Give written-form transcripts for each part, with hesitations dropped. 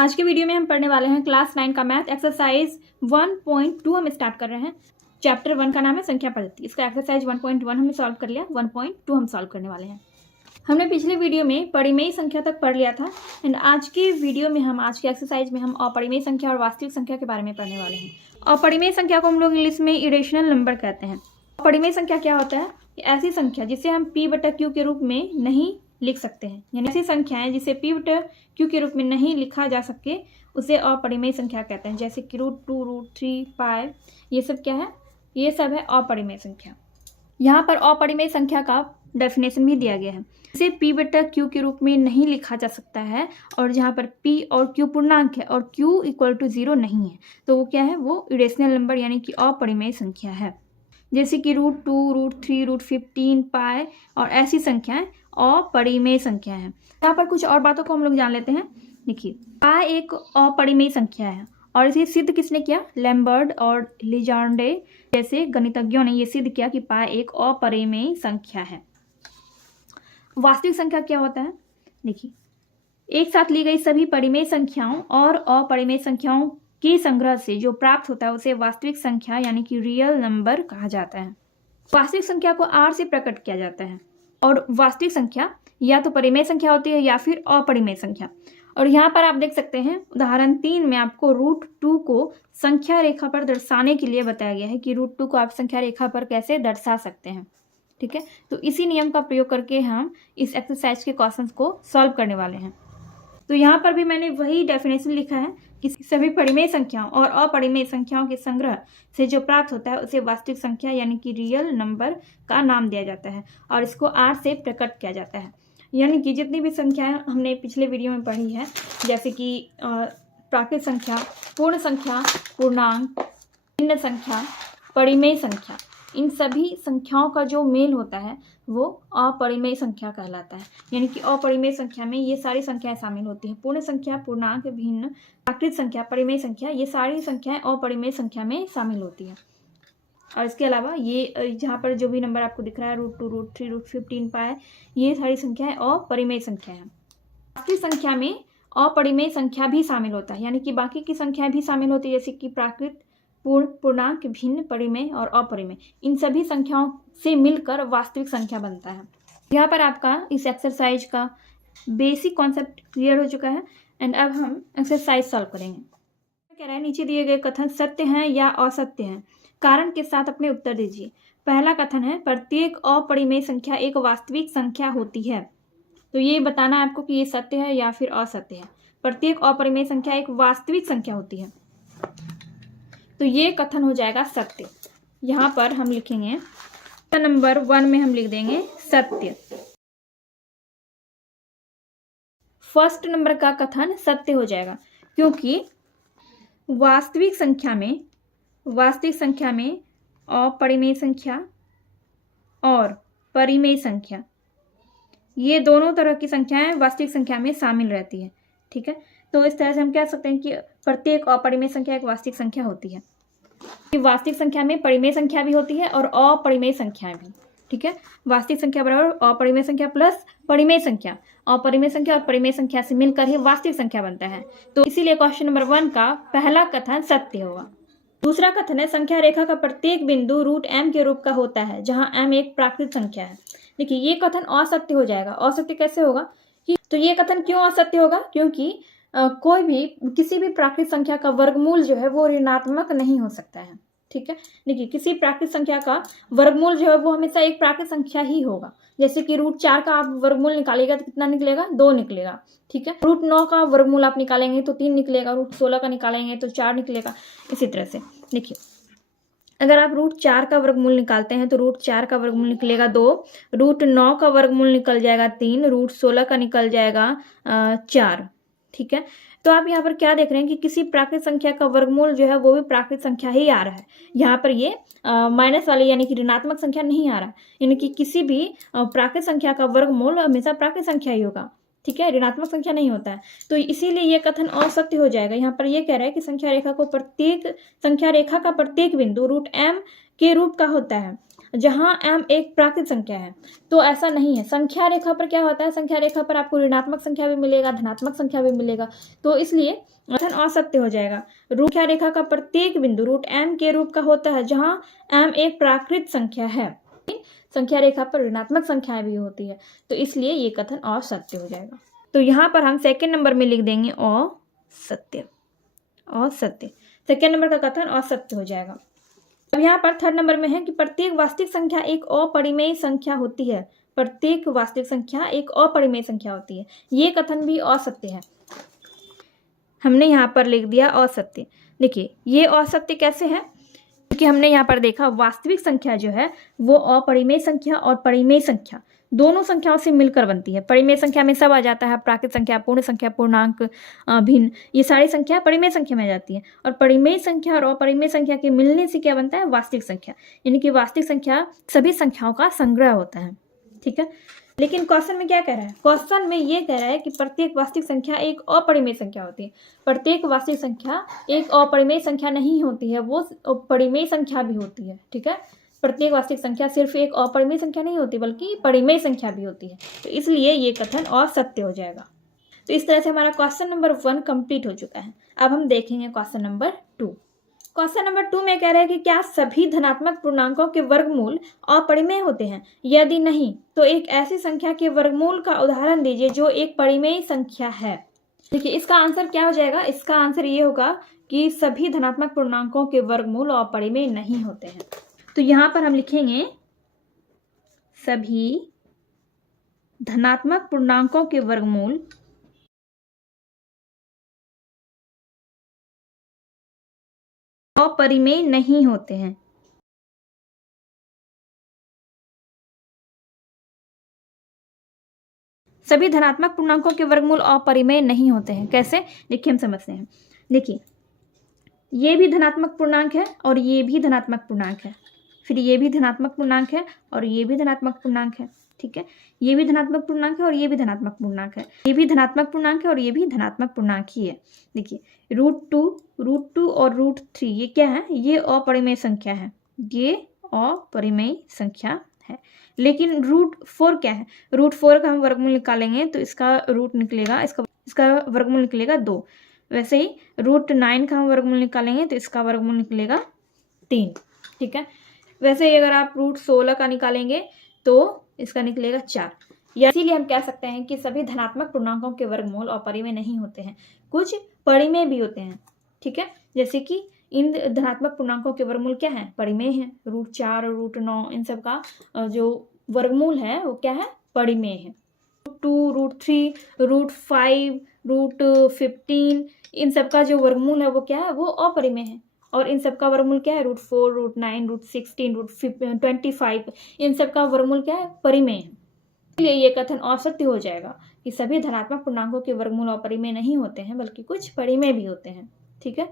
आज के वीडियो में हम पढ़ने वाले हैं क्लास 9 का मैथ एक्सरसाइज 1.2 हम स्टार्ट कर रहे हैं। चैप्टर 1 का नाम है संख्या पद्धति। इसका एक्सरसाइज 1.1 हमने सॉल्व कर लिया, 1.2 हम सॉल्व करने वाले हैं। हमने पिछले वीडियो में परिमेय संख्या तक पढ़ लिया था एंड आज के वीडियो में आज के एक्सरसाइज में हम अपरिमेय संख्या और वास्तविक संख्या के बारे में पढ़ने वाले हैं। अपरिमेय संख्या को हम लोग इंग्लिश में इरेशनल नंबर कहते हैं। अपरिमेय संख्या क्या होता है? ऐसी संख्या जिसे हम p/q के रूप में नहीं लिख सकते हैं, यानी ऐसी संख्याएं जिसे p/q के रूप में नहीं लिखा जा सके उसे अपरिमेय संख्या कहते हैं। जैसे कि √2, √3, पाई, ये सब क्या है? ये सब है अपरिमेय संख्या। यहाँ पर अपरिमेय संख्या का डेफिनेशन भी दिया गया है। इसे p/q के रूप में नहीं लिखा जा सकता है और जहाँ पर p और q पूर्णांक है और q = 0 नहीं है तो वो क्या है? वो इरेशनल नंबर यानी कि अपरिमेय संख्या है। जैसे कि √2, √3, √15, पाई और ऐसी संख्याएं अपरिमेय संख्या है। यहाँ पर कुछ और बातों को हम लोग जान लेते हैं। देखिए, पाई एक अपरिमेय संख्या है और इसे सिद्ध किसने किया? लैम्बर्ट और लीजेंड्रे जैसे गणितज्ञों ने यह सिद्ध किया कि पाई एक अपरिमेय संख्या है। वास्तविक संख्या क्या होता है? देखिए, एक साथ ली गई सभी परिमेय संख्याओं और अपरिमेय संख्याओं के संग्रह से जो प्राप्त होता है उसे वास्तविक संख्या यानी कि रियल नंबर कहा जाता है। वास्तविक संख्या को r से प्रकट किया जाता है और वास्तविक संख्या या तो परिमेय संख्या होती है या फिर अपरिमेय संख्या। और यहाँ पर आप देख सकते हैं उदाहरण 3 में आपको √2 को संख्या रेखा पर दर्शाने के लिए बताया गया है कि √2 को आप संख्या रेखा पर कैसे दर्शा सकते हैं। ठीक है, तो इसी नियम का प्रयोग करके हम इस एक्सरसाइज के क्वेश्चंस को सॉल्व करने वाले हैं। तो यहाँ पर भी मैंने वही डेफिनेशन लिखा है कि सभी परिमेय संख्याओं और अपरिमेय संख्याओं के संग्रह से जो प्राप्त होता है उसे वास्तविक संख्या यानी कि रियल नंबर का नाम दिया जाता है और इसको r से प्रकट किया जाता है। यानी कि जितनी भी संख्याएं हमने पिछले वीडियो में पढ़ी है, जैसे कि प्राकृत संख्या, पूर्ण संख्या, पूर्णांक, भिन्न संख्या, परिमेय संख्या, इन सभी संख्याओं का जो मेल होता है वो अपरिमेय संख्या कहलाता है। यानी कि अपरिमेय संख्या में ये सारी संख्याएं शामिल होती हैं। पूर्ण संख्या, पूर्णांक, भिन्न, प्राकृत संख्या, परिमेय संख्या, ये सारी संख्याएं अपरिमेय संख्या में शामिल होती हैं। और इसके अलावा ये जहाँ पर जो भी नंबर आपको दिख रहा है √2, √3, √15, पाई, ये सारी संख्याएं अपरिमेय संख्या है। वास्तविक संख्या में अपरिमेय संख्या भी शामिल होता है, यानी कि बाकी की संख्याएं भी शामिल होती है जैसे कि प्राकृत, पूर्ण, पूर्णांक, भिन्न, परिमेय और अपरिमेय। इन सभी संख्याओं से मिलकर वास्तविक संख्या बनता है। यहाँ पर आपका इस एक्सरसाइज का बेसिक कॉन्सेप्ट क्लियर हो चुका है एंड अब हम एक्सरसाइज सॉल्व करेंगे। कह रहा है नीचे दिए गए कथन सत्य हैं या असत्य हैं, कारण के साथ अपने उत्तर दीजिए। पहला कथन है प्रत्येक अपरिमेय संख्या एक वास्तविक संख्या होती है। तो ये बताना है आपको कि ये सत्य है या फिर असत्य है। प्रत्येक अपरिमेय संख्या एक वास्तविक संख्या होती है, तो ये कथन हो जाएगा सत्य। यहाँ पर हम लिखेंगे नंबर 1 में हम लिख देंगे सत्य। फर्स्ट नंबर का कथन सत्य हो जाएगा क्योंकि वास्तविक संख्या में अपरिमेय संख्या और परिमेय संख्या, ये दोनों तरह की संख्याएं वास्तविक संख्या में शामिल रहती है। ठीक है, तो इस तरह से हम कह सकते हैं कि प्रत्येक अपरिमेय संख्या एक वास्तविक संख्या होती है। वास्तविक संख्या में परिमेय संख्या भी होती है और अपरिमेय संख्या भी। ठीक है, वास्तविक संख्या बराबर अपरिमेय संख्या प्लस परिमेय संख्या। अपरिमेय संख्या और परिमेय संख्या से मिलकर ही वास्तविक संख्या बनता है। तो इसीलिए क्वेश्चन नंबर 1 का पहला कथन सत्य होगा। दूसरा कथन है संख्या रेखा का प्रत्येक बिंदु √m के रूप का होता है जहां m एक प्राकृत संख्या है। देखिए, ये कथन असत्य हो जाएगा। असत्य कैसे होगा? तो ये कथन क्यों असत्य होगा? क्योंकि कोई भी किसी भी प्राकृत संख्या का वर्गमूल जो है वो ऋणात्मक नहीं हो सकता है। ठीक है, देखिए किसी प्राकृत संख्या का वर्गमूल जो है वो हमेशा एक प्राकृत संख्या ही होगा। जैसे कि √4 का आप वर्गमूल निकालेगा तो कितना निकलेगा? 2 निकलेगा। ठीक है, √9 का वर्गमूल आप निकालेंगे तो 3 निकलेगा, √16 का निकालेंगे तो 4 निकलेगा। इसी तरह से देखिए, अगर आप √4 का वर्गमूल निकालते हैं तो √4 का वर्गमूल निकलेगा 2, √9 का वर्गमूल निकल जाएगा 3, √16 का निकल जाएगा 4। ठीक है, तो आप यहाँ पर क्या देख रहे हैं कि किसी प्राकृत संख्या का वर्गमूल जो है वो भी प्राकृत संख्या ही आ रहा है। यहाँ पर ये माइनस वाले यानी कि ऋणात्मक संख्या नहीं आ रहा, यानी कि किसी भी प्राकृत संख्या का वर्गमूल हमेशा प्राकृत संख्या ही होगा। ठीक है, ऋणात्मक संख्या नहीं होता है। तो इसीलिए ये कथन असत्य हो जाएगा। यहाँ पर ये कह रहा है कि संख्या रेखा का प्रत्येक बिंदु √m के रूप का होता है जहाँ m एक प्राकृत संख्या है। तो ऐसा नहीं है, संख्या रेखा पर क्या होता है, संख्या रेखा पर आपको ऋणात्मक संख्या भी मिलेगा, धनात्मक संख्या भी मिलेगा। तो इसलिए कथन असत्य हो जाएगा। संख्या रेखा का प्रत्येक बिंदु रूट m के रूप का होता है जहाँ m एक प्राकृत संख्या है। संख्या रेखा पर ऋणात्मक संख्याएं भी होती है, तो इसलिए ये कथन असत्य हो जाएगा। तो यहाँ पर हम सेकेंड नंबर में लिख देंगे असत्य। असत्य सेकेंड नंबर का कथन असत्य हो जाएगा। अब यहाँ पर थर्ड नंबर में है कि प्रत्येक वास्तविक संख्या एक अपरिमेय संख्या होती है। प्रत्येक वास्तविक संख्या एक अपरिमेय संख्या होती है, ये कथन भी असत्य है। हमने यहाँ पर लिख दिया असत्य। देखिए ये असत्य कैसे है, क्योंकि हमने यहाँ पर देखा वास्तविक संख्या जो है वो अपरिमेय संख्या और परिमेय संख्या दोनों संख्याओं से मिलकर बनती है। परिमेय संख्या में सब आ जाता है, प्राकृत संख्या, पूर्ण संख्या, पूर्णांक, भिन्न, ये सारी संख्या परिमेय संख्या में आ जाती है। और परिमेय संख्या और अपरिमेय संख्या के मिलने से क्या बनता है, वास्तविक संख्या। यानी कि वास्तविक संख्या सभी संख्याओं का संग्रह होता है। ठीक है, लेकिन क्वेश्चन में क्या कह रहा है, क्वेश्चन में ये कह रहा है कि प्रत्येक वास्तविक संख्या एक अपरिमेय संख्या होती है। प्रत्येक वास्तविक संख्या एक अपरिमेय संख्या नहीं होती है, वो परिमेय संख्या भी होती है। ठीक है, प्रत्येक वास्तविक संख्या सिर्फ एक अपरिमेय संख्या नहीं होती बल्कि परिमेय संख्या भी होती है। तो इसलिए ये कथन असत्य हो जाएगा। तो इस तरह से हमारा क्वेश्चन नंबर 1 कंप्लीट हो चुका है। अब हम देखेंगे क्वेश्चन नंबर 2। क्वेश्चन नंबर 2 में कह रहा है कि क्या सभी धनात्मक पूर्णांकों के वर्गमूल अपरिमेय होते हैं? यदि नहीं तो एक ऐसी संख्या के वर्गमूल का उदाहरण दीजिए जो एक परिमेय संख्या है। देखिए इसका आंसर क्या हो जाएगा, इसका आंसर ये होगा कि सभी धनात्मक पूर्णांकों के वर्गमूल अपरिमेय नहीं होते हैं। तो यहाँ पर हम लिखेंगे सभी धनात्मक पूर्णांकों के वर्गमूल अपरिमेय नहीं होते हैं। सभी धनात्मक पूर्णांकों के वर्गमूल अपरिमेय नहीं होते हैं। कैसे, देखिए हम समझते हैं। देखिए ये भी धनात्मक पूर्णांक है और ये भी धनात्मक पूर्णांक है, फिर ये भी धनात्मक पूर्णांक है और ये भी धनात्मक पूर्णांक है। ठीक है, ये भी धनात्मक पूर्णांक है और ये भी धनात्मक पूर्णांक है, ये भी धनात्मक पूर्णांक है और ये भी धनात्मक पूर्णांक ही है। देखिए √2 और √3 ये क्या है, ये अपरिमेय संख्या है, ये अपरिमेय संख्या है। लेकिन √4 क्या है, √4 का हम वर्गमूल निकालेंगे तो इसका रूट निकलेगा, इसका वर्गमूल निकलेगा 2। वैसे ही √9 का हम वर्गमूल निकालेंगे तो इसका वर्गमूल निकलेगा 3। ठीक है, वैसे ही अगर आप √16 का निकालेंगे तो इसका निकलेगा 4। इसीलिए हम कह सकते हैं कि सभी धनात्मक पूर्णांकों के वर्गमूल अपरिमेय नहीं होते हैं, कुछ परिमेय भी होते हैं। ठीक है, जैसे कि इन धनात्मक पूर्णांकों के वर्गमूल क्या है, परिमेय है। √4 और √9 इन सब का जो वर्गमूल है वो क्या है, परिमेय है। √2, √3, √5, √15 इन सब का जो वर्गमूल है वो क्या है, वो अपरिमेय है। और इन सब का वर्गमूल क्या है, √4, √9, √16, √25 इन सब का वर्गमूल क्या है, परिमेय है। इसलिए ये कथन असत्य हो जाएगा कि सभी धनात्मक पूर्णांकों के वर्गमूल अपरिमेय नहीं होते हैं बल्कि कुछ परिमेय भी होते हैं। ठीक है,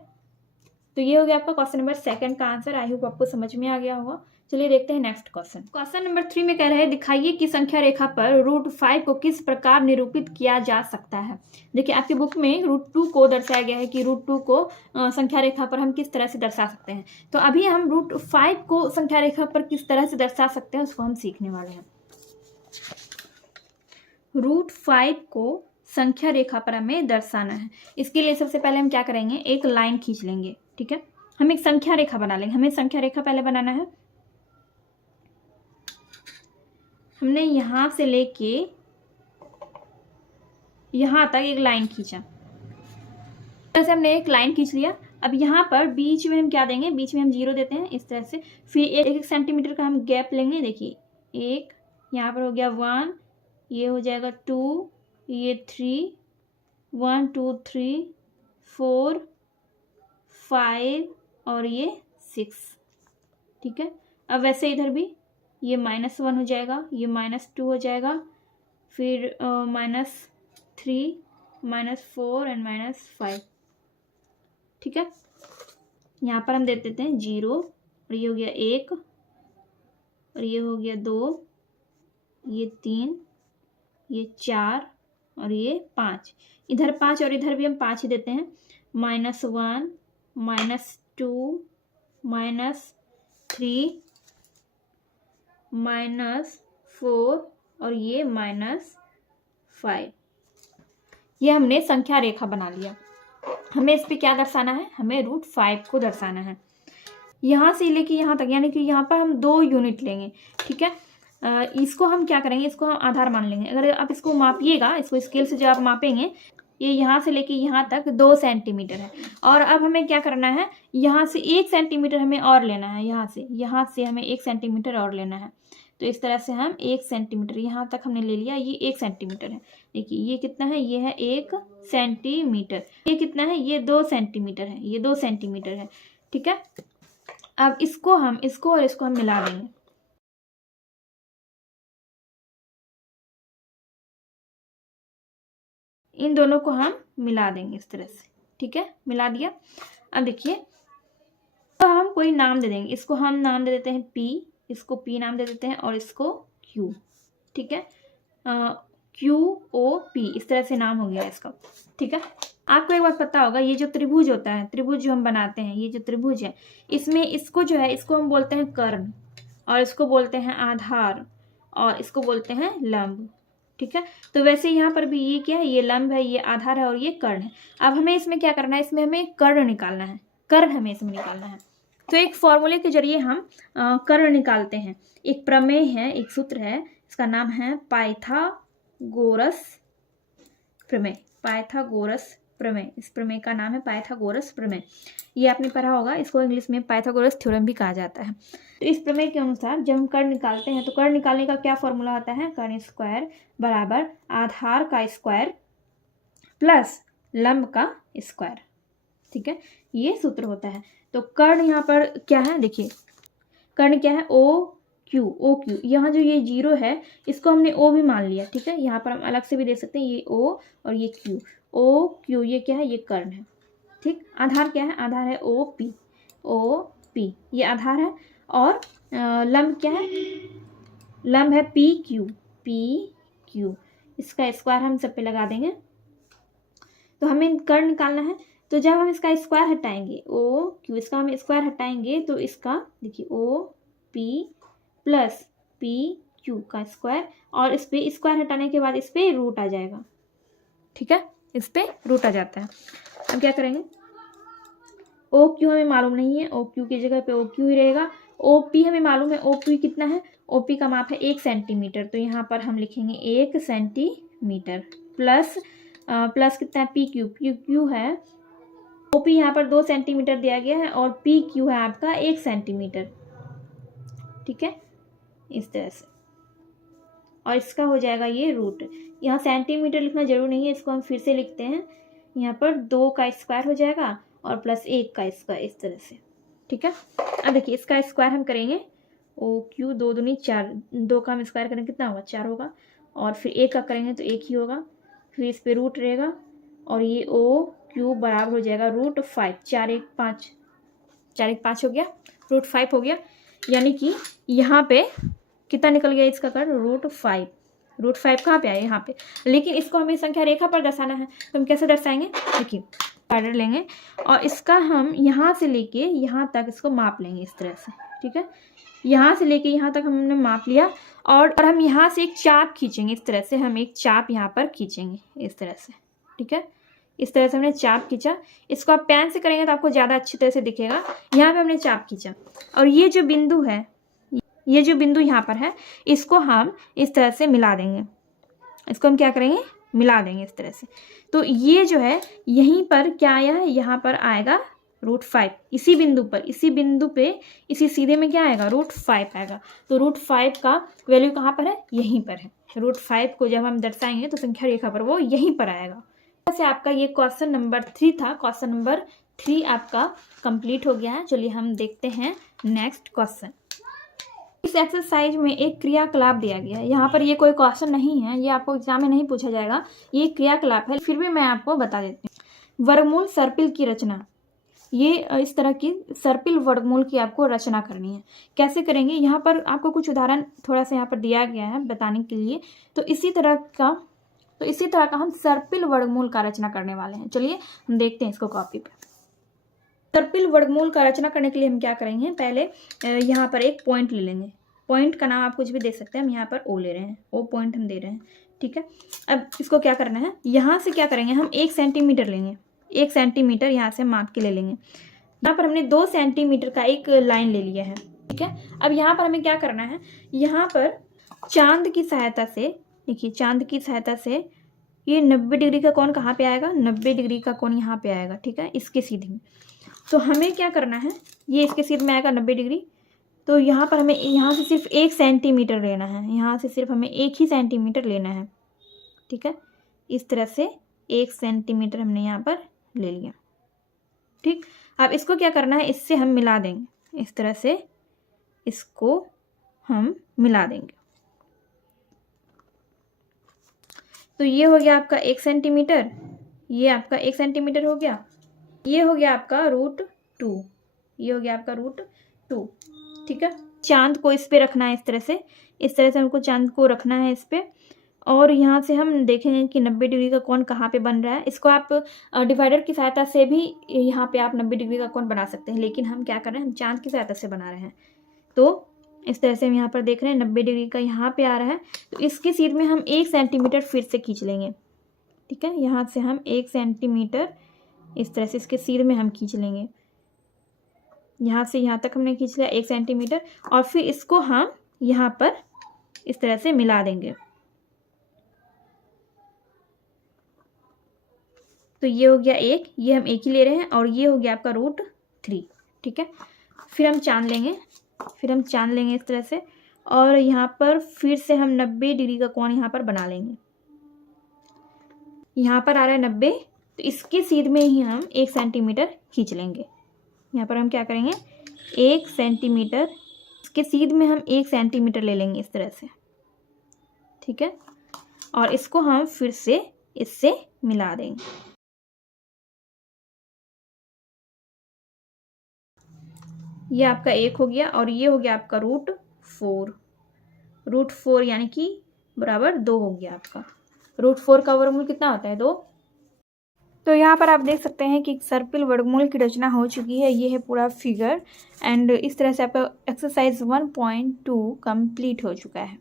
तो ये हो गया आपका क्वेश्चन नंबर 2 का आंसर। आई होप आपको समझ में आ गया होगा। चलिए देखते हैं नेक्स्ट क्वेश्चन। क्वेश्चन नंबर 3 में कह रहे हैं दिखाइए कि संख्या रेखा पर √5 को किस प्रकार निरूपित किया जा सकता है। देखिए आपकी बुक में √2 को दर्शाया गया है कि √2 को संख्या रेखा पर हम किस तरह से दर्शा सकते हैं। तो अभी हम √5 को संख्या रेखा पर किस तरह से दर्शा सकते हैं उसको हम सीखने वाले हैं। √5 को संख्या रेखा पर हमें दर्शाना है। इसके लिए सबसे पहले हम क्या करेंगे, एक लाइन खींच लेंगे। ठीक है, हम एक संख्या रेखा बना लेंगे। हमें संख्या रेखा पहले बनाना है। हमने यहां से लेके यहां तक एक लाइन खींचा, जैसे हमने एक लाइन खींच लिया। अब यहाँ पर बीच में हम क्या देंगे, बीच में हम 0 देते हैं इस तरह से। फिर 1 सेंटीमीटर का हम गैप लेंगे। देखिए एक यहाँ पर हो गया 1, ये हो जाएगा 2, ये 3, 1 2 3 4 5 और ये 6। ठीक है, अब वैसे इधर भी ये -1 हो जाएगा, ये -2 हो जाएगा, फिर -3, -4 एंड -5। ठीक है, यहाँ पर हम दे देते हैं 0 और ये हो गया 1 और ये हो गया 2, ये 3, ये 4 और ये 5। इधर 5 और इधर भी हम 5 ही देते हैं। -1, -2, -3, -4 और ये -5। ये हमने संख्या रेखा बना लिया। हमें इस पे क्या दर्शाना है, हमें √5 को दर्शाना है यहाँ से लेके यहाँ तक, यानी कि यहाँ पर हम 2 यूनिट लेंगे, ठीक है। इसको हम क्या करेंगे, इसको हम आधार मान लेंगे। अगर आप इसको मापिएगा, इसको स्केल से जो आप मापेंगे, ये यहाँ से लेके यहाँ तक 2 सेंटीमीटर है। और अब हमें क्या करना है, यहाँ से 1 सेंटीमीटर हमें और लेना है, यहाँ से हमें 1 सेंटीमीटर और लेना है। तो इस तरह से हम 1 सेंटीमीटर यहाँ तक हमने ले लिया, ये 1 सेंटीमीटर है। देखिए ये कितना है, ये है 1 सेंटीमीटर। ये कितना है, ये 2 सेंटीमीटर है, ये 2 सेंटीमीटर है, ठीक है। अब इसको और इसको हम मिला देंगे। इन दोनों को हम मिला देंगे इस तरह से, ठीक है, मिला दिया। अब देखिए, तो हम कोई नाम दे देंगे, इसको हम नाम दे देते हैं P, इसको P नाम दे देते हैं, और इसको Q, ठीक है, QOP, इस तरह से नाम हो गया इसका, ठीक है। आपको एक बात पता होगा, ये जो त्रिभुज होता है, त्रिभुज जो हम बनाते हैं, ये जो त्रिभुज है, इसमें इसको जो है, इसको हम बोलते हैं कर्ण, और इसको बोलते हैं आधार, और इसको बोलते हैं लंब, ठीक है। तो वैसे यहाँ पर भी ये क्या है, ये लंब है, ये आधार है, और ये कर्ण है। अब हमें इसमें क्या करना है, इसमें हमें कर्ण निकालना है, कर्ण हमें इसमें निकालना है। तो एक फॉर्मूले के जरिए हम कर्ण निकालते हैं। एक प्रमेय है, एक सूत्र है, इसका नाम है पाइथागोरस प्रमेय, पाइथागोरस प्रमेय। इस प्रमेय का नाम है पाइथागोरस प्रमेय। ये आपने पढ़ा होगा, इसको इंग्लिश में पाइथागोरस थ्योरम भी कहा जाता है। तो इस प्रमेय के अनुसार जब हम कर्ण निकालते हैं, तो कर्ण निकालने का क्या फॉर्मूला होता है, कर्ण स्क्वायर बराबर आधार का स्क्वायर प्लस लंब का स्क्वायर, ठीक है, ये सूत्र होता है। तो कर्ण यहाँ पर क्या है, देखिए कर्ण क्या है, OQ, यहाँ जो ये 0 है, इसको हमने O भी मान लिया, ठीक है। यहाँ पर हम अलग से भी देख सकते हैं, ये O और ये Q, OQ, ये क्या है, ये कर्ण है, ठीक। आधार क्या है, आधार है OP, ये आधार है। और लंब क्या है, लंब है PQ, इसका स्क्वायर हम सब पे लगा देंगे। तो हमें कर्ण निकालना है, तो जब हम इसका स्क्वायर हटाएंगे, OQ, इसका हम स्क्वायर हटाएंगे, तो इसका देखिए OP प्लस PQ का स्क्वायर, और इस पे स्क्वायर हटाने के बाद इस पे रूट आ जाएगा, ठीक है, इस पे रूट आ जाता है। अब क्या करेंगे, OQ हमें मालूम नहीं है, OQ की जगह पे OQ ही रहेगा। OP हमें मालूम है, OP कितना है, OP का माप है 1 सेंटीमीटर, तो यहाँ पर हम लिखेंगे 1 सेंटीमीटर प्लस कितना है, PQ है, OP यहाँ पर 2 सेंटीमीटर दिया गया है, और PQ है आपका 1 सेंटीमीटर, ठीक है, इस तरह से। और इसका हो जाएगा ये रूट। यहाँ सेंटीमीटर लिखना जरूर नहीं है, इसको हम फिर से लिखते हैं। यहाँ पर 2 का स्क्वायर हो जाएगा और प्लस 1 का स्क्वायर, इस तरह से, ठीक है। अब देखिए इसका स्क्वायर हम करेंगे, OQ 2 दूनी 4, 2 का हम स्क्वायर करेंगे कितना होगा, 4 होगा, और फिर 1 का करेंगे तो 1 ही होगा, फिर इस पे रूट रहेगा, और ये OQ बराबर हो जाएगा √5, 4 1 5 हो गया, √5 हो गया। यानी कि यहाँ पे कितना निकल गया इसका कर्ण, √5 कहाँ पे आया, यहाँ पे। लेकिन इसको हमें संख्या रेखा पर दर्शाना है, तो हम कैसे दर्शाएंगे, देखिए ऑर्डर लेंगे, और इसका हम यहाँ से लेके यहाँ तक इसको माप लेंगे इस तरह से, ठीक है। यहाँ से लेके यहाँ तक हमने माप लिया, और हम यहाँ से एक चाप खींचेंगे, इस तरह से हम एक चाप यहाँ पर खींचेंगे, इस तरह से, ठीक है। इस तरह से हमने चाप खींचा, इसको आप पेन से करेंगे तो आपको ज़्यादा अच्छी तरह से दिखेगा। यहाँ पे हमने चाप खींचा, और ये जो बिंदु है, ये जो बिंदु यहाँ पर है, इसको हम इस तरह से मिला देंगे, इसको हम क्या करेंगे, मिला देंगे इस तरह से। तो ये जो है यहीं पर क्या आया है, यहाँ पर आएगा √5, इसी बिंदु पे इसी सीधे में क्या आएगा, √5 आएगा। तो √5 का वैल्यू कहाँ पर है, यहीं पर है। √5 को जब हम दर्शाएंगे तो संख्या रेखा पर वो यहीं पर आएगा। से आपका ये क्वेश्चन नंबर 3 था। क्वेश्चन नंबर 3 आपका कंप्लीट हो गया है। चलिए हम देखते हैं नेक्स्ट क्वेश्चन। इस एक्सरसाइज में एक क्रियाकलाप दिया गया है। यहाँ पर ये कोई क्वेश्चन नहीं है, ये आपको एग्जाम में नहीं पूछा जाएगा, ये क्रियाकलाप है, फिर भी मैं आपको बता देती हूँ। वर्गमूल सर्पिल की रचना, ये इस तरह की सर्पिल वर्गमूल की आपको रचना करनी है। कैसे करेंगे, यहाँ पर आपको कुछ उदाहरण थोड़ा सा यहाँ पर दिया गया है बताने के लिए। तो इसी तरह का हम सर्पिल वर्गमूल का रचना करने वाले हैं। चलिए हम देखते हैं इसको कॉपी पे। सर्पिल वर्गमूल का रचना करने के लिए हम क्या करेंगे, पहले यहाँ पर एक पॉइंट ले लेंगे, पॉइंट का नाम आप कुछ भी दे सकते हैं, हम यहाँ पर ओ ले रहे हैं, ओ पॉइंट हम दे रहे हैं, ठीक है। अब इसको क्या करना है, यहाँ से क्या करेंगे, हम 1 सेंटीमीटर लेंगे, 1 सेंटीमीटर यहाँ से माप के ले लेंगे। यहाँ पर हमने 2 सेंटीमीटर का एक लाइन ले लिया है, ठीक है। अब यहाँ पर हमें क्या करना है, यहाँ पर चांद की सहायता से, देखिए चांद की सहायता से ये 90 डिग्री का कोण कहाँ पे आएगा, 90 डिग्री का कोण यहाँ पे आएगा, ठीक है, इसके सीधे में। तो हमें क्या करना है, ये इसके सीधे में आएगा 90 डिग्री, तो यहाँ पर हमें यहाँ से सिर्फ 1 सेंटीमीटर लेना है, यहाँ से सिर्फ हमें 1 ही सेंटीमीटर लेना है, ठीक है। इस तरह से 1 सेंटीमीटर हमने यहाँ पर ले लिया, ठीक। अब इसको क्या करना है, इससे हम मिला देंगे, इस तरह से इसको हम मिला देंगे। तो ये हो गया आपका 1 सेंटीमीटर, ये आपका 1 सेंटीमीटर हो गया, ये हो गया आपका √2, ये हो गया आपका √2, ठीक है। चांद को इस पे रखना है, इस तरह से हमको चांद को रखना है इस पे, और यहाँ से हम देखेंगे कि 90 डिग्री का कोण कहाँ पे बन रहा है। इसको आप डिवाइडर की सहायता से भी यहाँ पे आप 90 डिग्री का कोण बना सकते हैं, लेकिन हम क्या कर रहे हैं, हम चांद की सहायता से बना रहे हैं। तो इस तरह से हम यहाँ पर देख रहे हैं 90 डिग्री का यहाँ पे आ रहा है, तो इसके सीध में हम 1 सेंटीमीटर फिर से खींच लेंगे, ठीक है। यहाँ से हम 1 सेंटीमीटर इस तरह से इसके सीध में हम खींच लेंगे, यहाँ से यहाँ तक हमने खींच लिया 1 सेंटीमीटर, और फिर इसको हम यहाँ पर इस तरह से मिला देंगे। तो ये हो गया 1, ये हम 1 ही ले रहे हैं, और ये हो गया आपका √3, ठीक है। फिर हम चांद लेंगे, इस तरह से, और यहाँ पर फिर से हम 90 डिग्री का कोण यहाँ पर बना लेंगे। यहाँ पर आ रहा है 90, तो इसके सीध में ही हम 1 सेंटीमीटर खींच लेंगे। यहाँ पर हम क्या करेंगे, 1 सेंटीमीटर, इसके सीध में हम 1 सेंटीमीटर ले लेंगे इस तरह से, ठीक है, और इसको हम फिर से इससे मिला देंगे। ये आपका 1 हो गया, और ये हो गया आपका √4 यानी कि बराबर 2 हो गया आपका। √4 का वर्गमूल कितना होता है, 2। तो यहाँ पर आप देख सकते हैं कि सर्पिल वर्गमूल की रचना हो चुकी है, ये है पूरा फिगर, एंड इस तरह से आपका एक्सरसाइज 1.2 कंप्लीट हो चुका है।